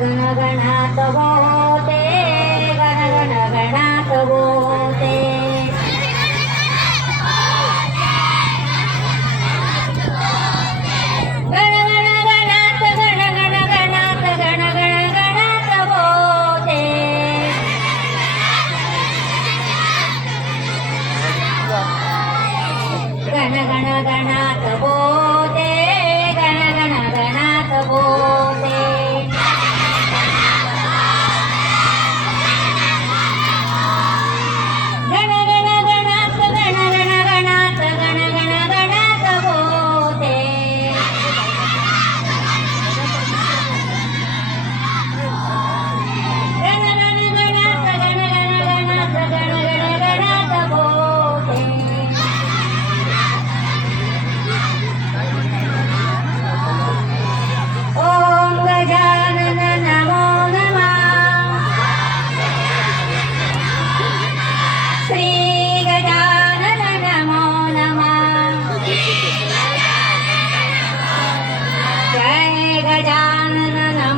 गण गणात गोते गण गण गणात गोते गण गण गणात गण गण गणात